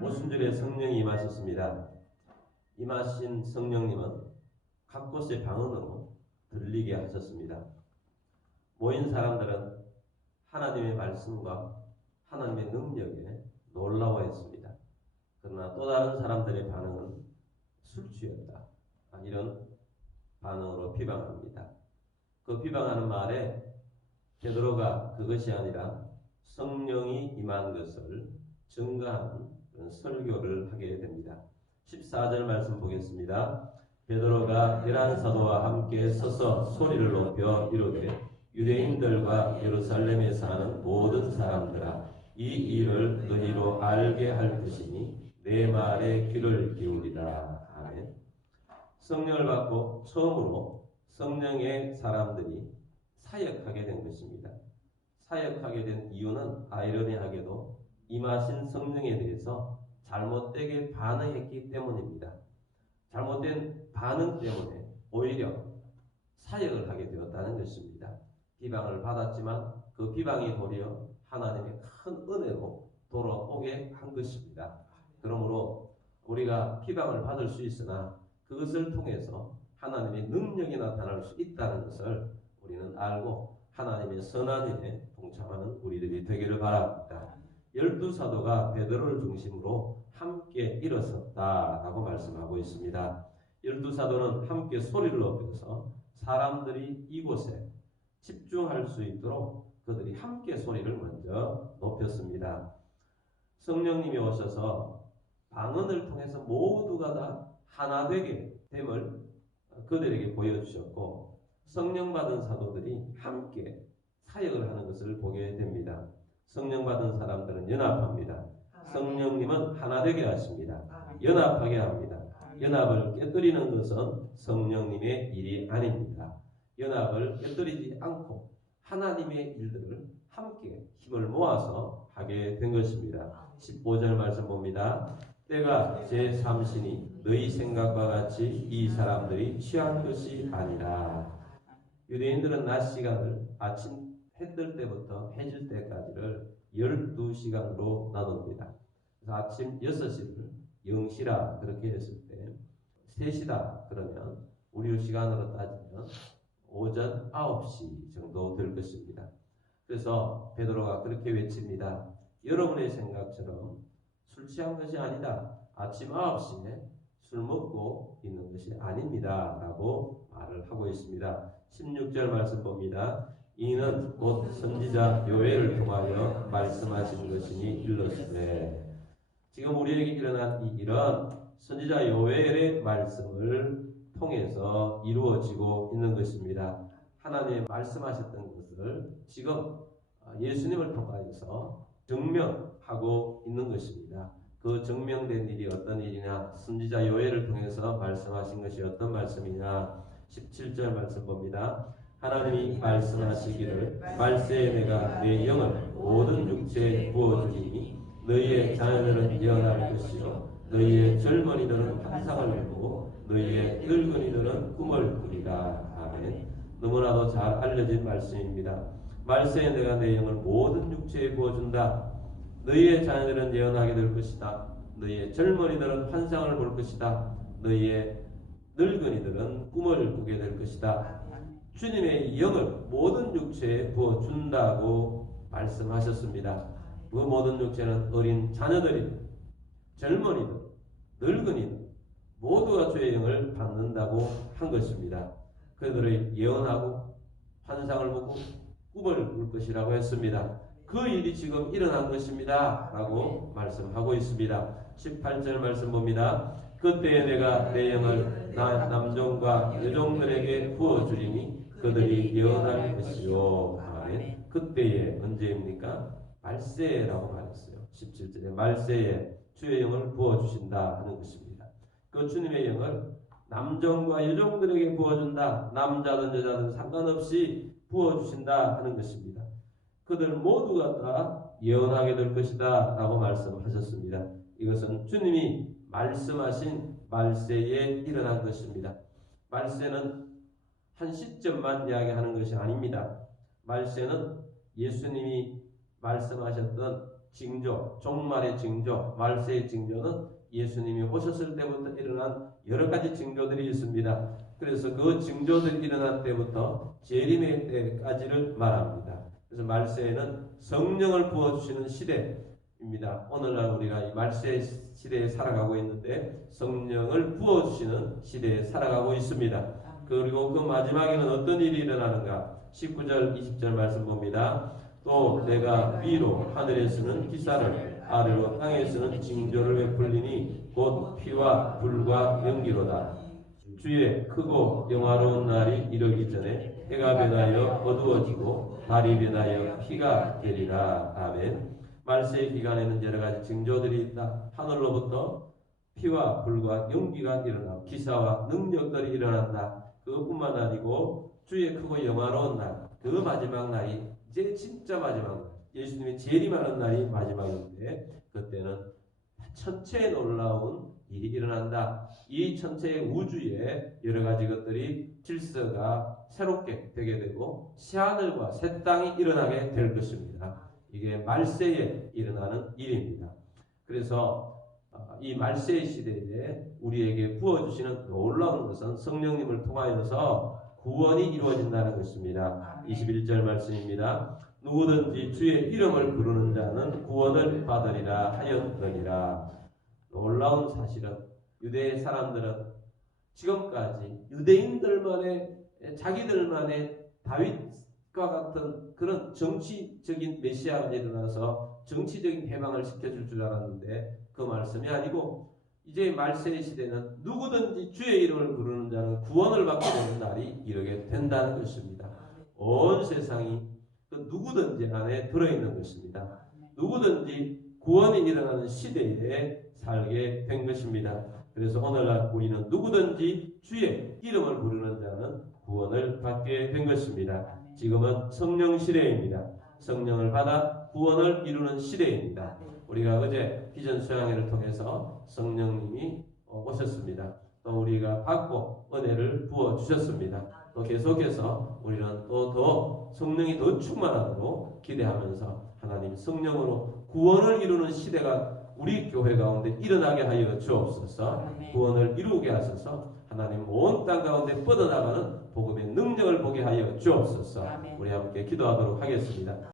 오순절에 성령이 임하셨습니다. 임하신 성령님은 각 곳의 방언으로 들리게 하셨습니다. 모인 사람들은 하나님의 말씀과 하나님의 능력에 놀라워했습니다. 그러나 또 다른 사람들의 반응은 술 취했다, 이런 반응으로 비방합니다. 그 비방하는 말에 베드로가 그것이 아니라 성령이 임한 것을 증거하는 그런 설교를 하게 됩니다. 14절 말씀 보겠습니다. 베드로가 11사도와 함께 서서 소리를 높여 이르되 유대인들과 예루살렘에 사는 모든 사람들아, 이 일을 너희로 알게 할 것이니 내 말에 귀를 기울이라. 아멘. 성령을 받고 처음으로 성령의 사람들이 사역하게 된 것입니다. 사역하게 된 이유는 아이러니하게도 임하신 성령에 대해서 잘못되게 반응했기 때문입니다. 잘못된 반응 때문에 오히려 사역을 하게 되었다는 것입니다. 비방을 받았지만 그 비방이 도리어 하나님의 큰 은혜로 돌아오게 한 것입니다. 그러므로 우리가 비방을 받을 수 있으나 그것을 통해서 하나님의 능력이 나타날 수 있다는 것을 우리는 알고 하나님의 선한 일에 동참하는 우리들이 되기를 바랍니다. 12사도가 베드로를 중심으로 함께 일어섰다라고 말씀하고 있습니다. 12사도는 함께 소리를 높여서 사람들이 이곳에 집중할 수 있도록 그들이 함께 소리를 먼저 높였습니다. 성령님이 오셔서 방언을 통해서 모두가 다 하나 되게 됨을 그들에게 보여주셨고, 성령 받은 사도들이 함께 사역을 하는 것을 보게 됩니다. 성령 받은 사람들은 연합합니다. 성령님은 하나 되게 하십니다. 연합하게 합니다. 연합을 깨뜨리는 것은 성령님의 일이 아닙니다. 연합을 깨뜨리지 않고 하나님의 일들을 함께 힘을 모아서 하게 된 것입니다. 15절 말씀 봅니다. 때가 제3신이 너희 생각과 같이 이 사람들이 취한 것이 아니라. 유대인들은 낮 시간을 아침 해 뜰 때부터 해질 때까지를 12시간으로 나눕니다. 그래서 아침 6시를 0시라 그렇게 했을 때 3시다 그러면 우리 시간으로 따지면 오전 9시 정도 될 것입니다. 그래서 베드로가 그렇게 외칩니다. 여러분의 생각처럼 술 취한 것이 아니다. 아침 9시에 술 먹고 있는 것이 아닙니다. 라고 말을 하고 있습니다. 16절 말씀 봅니다. 이는 곧 선지자 요엘을 통하여 말씀하신 것이니 일렀으되. 지금 우리에게 일어난 이 일은 선지자 요엘의 말씀을 통해서 이루어지고 있는 것입니다. 하나님이 말씀하셨던 것을 지금 예수님을 통하여서 증명하고 있는 것입니다. 그 증명된 일이 어떤 일이냐? 선지자 요엘을 통해서 말씀하신 것이 어떤 말씀이냐? 17절 말씀 봅니다. 하나님이 말씀하시기를 말세에 내가 내 영을 모든 육체에 부어주리니 너희의 자녀들은 예언할 것이요 너희의 젊은이들은 환상을 보고 너희의 늙은이들은 꿈을 꾸리라. 아멘. 너무나도 잘 알려진 말씀입니다. 말세에 내가 내 영을 모든 육체에 부어준다. 너희의 자녀들은 예언하게 될 것이다. 너희의 젊은이들은 환상을 볼 것이다. 너희의 늙은이들은 꿈을 꾸게 될 것이다. 주님의 영을 모든 육체에 부어준다고 말씀하셨습니다. 그 모든 육체는 어린 자녀들이든 젊은이든 늙은이든 모두가 주의 영을 받는다고 한 것입니다. 그들의 예언하고 환상을 보고 꿈을 꿀 것이라고 했습니다. 그 일이 지금 일어난 것입니다. 라고 말씀하고 있습니다. 18절 말씀 봅니다. 그때에 내가 내 영을 남종과 여종들에게 부어주리니 그들이 예언할 것이요. 아멘. 그때에 언제입니까? 말세라고 말했어요. 17절에 말세에 주의 영을 부어주신다 하는 것입니다. 그 주님의 영을 남종과 여종들에게 부어준다. 남자든 여자든 상관없이 부어주신다 하는 것입니다. 그들 모두가 다 예언하게 될 것이다 라고 말씀하셨습니다. 이것은 주님이 말씀하신 말세에 일어난 것입니다. 말세는 한 시점만 이야기하는 것이 아닙니다. 말세는 예수님이 말씀하셨던 징조, 종말의 징조, 말세의 징조는 예수님이 오셨을 때부터 일어난 여러 가지 징조들이 있습니다. 그래서 그 징조들이 일어난 때부터 재림의 때까지를 말합니다. 그래서 말세에는 성령을 부어주시는 시대입니다. 오늘날 우리가 이 말세 시대에 살아가고 있는데 성령을 부어주시는 시대에 살아가고 있습니다. 그리고 그 마지막에는 어떤 일이 일어나는가? 19절 20절 말씀 봅니다. 또 내가 위로 하늘에서는 기사를 아래로 땅에서는 징조를 베풀리니 곧 피와 불과 연기로다. 주의 크고 영화로운 날이 이르기 전에 해가 변하여 어두워지고 달이 변하여 피가 되리라. 아멘. 말세의 기간에는 여러 가지 징조들이 있다. 하늘로부터 피와 불과 연기가 일어나고 기사와 능력들이 일어난다. 그것뿐만 아니고 주의 크고 영화로운 날, 그 마지막 날이 이제 진짜 마지막 날, 예수님이 재림하는 날이 마지막인데 그때는 천체에 놀라운 일이 일어난다. 이 천체의 우주에 여러 가지 것들이 질서가 새롭게 되게 되고 새하늘과 새 땅이 일어나게 될 것입니다. 이게 말세에 일어나는 일입니다. 그래서 이 말세의 시대에 우리에게 부어주시는 놀라운 것은 성령님을 통하여서 구원이 이루어진다는 것입니다. 21절 말씀입니다. 누구든지 주의 이름을 부르는 자는 구원을 받으리라 하였느니라. 놀라운 사실은 유대의 사람들은 지금까지 유대인들만의 자기들만의 다윗과 같은 그런 정치적인 메시아가 일어나서 정치적인 해방을 시켜줄 줄 알았는데 그 말씀이 아니고 이제 말세의 시대는 누구든지 주의 이름을 부르는 자는 구원을 받게 되는 날이 이르게 된다는 것입니다. 온 세상이 그 누구든지 안에 들어있는 것입니다. 누구든지 구원이 일어나는 시대에 살게 된 것입니다. 그래서 오늘날 우리는 누구든지 주의 이름을 부르는 자는 구원을 받게 된 것입니다. 지금은 성령 시대입니다. 성령을 받아 구원을 이루는 시대입니다. 우리가 어제 비전 수양회를 통해서 성령님이 오셨습니다. 또 우리가 받고 은혜를 부어 주셨습니다. 또 계속해서 우리는 또 더 성령이 더 충만하도록 기대하면서 하나님 성령으로 구원을 이루는 시대가 우리 교회 가운데 일어나게 하여 주옵소서. 구원을 이루게 하셔서 하나님 온 땅 가운데 뻗어나가는 복음의 능력을 보게 하여 주옵소서. 우리 함께 기도하도록 하겠습니다.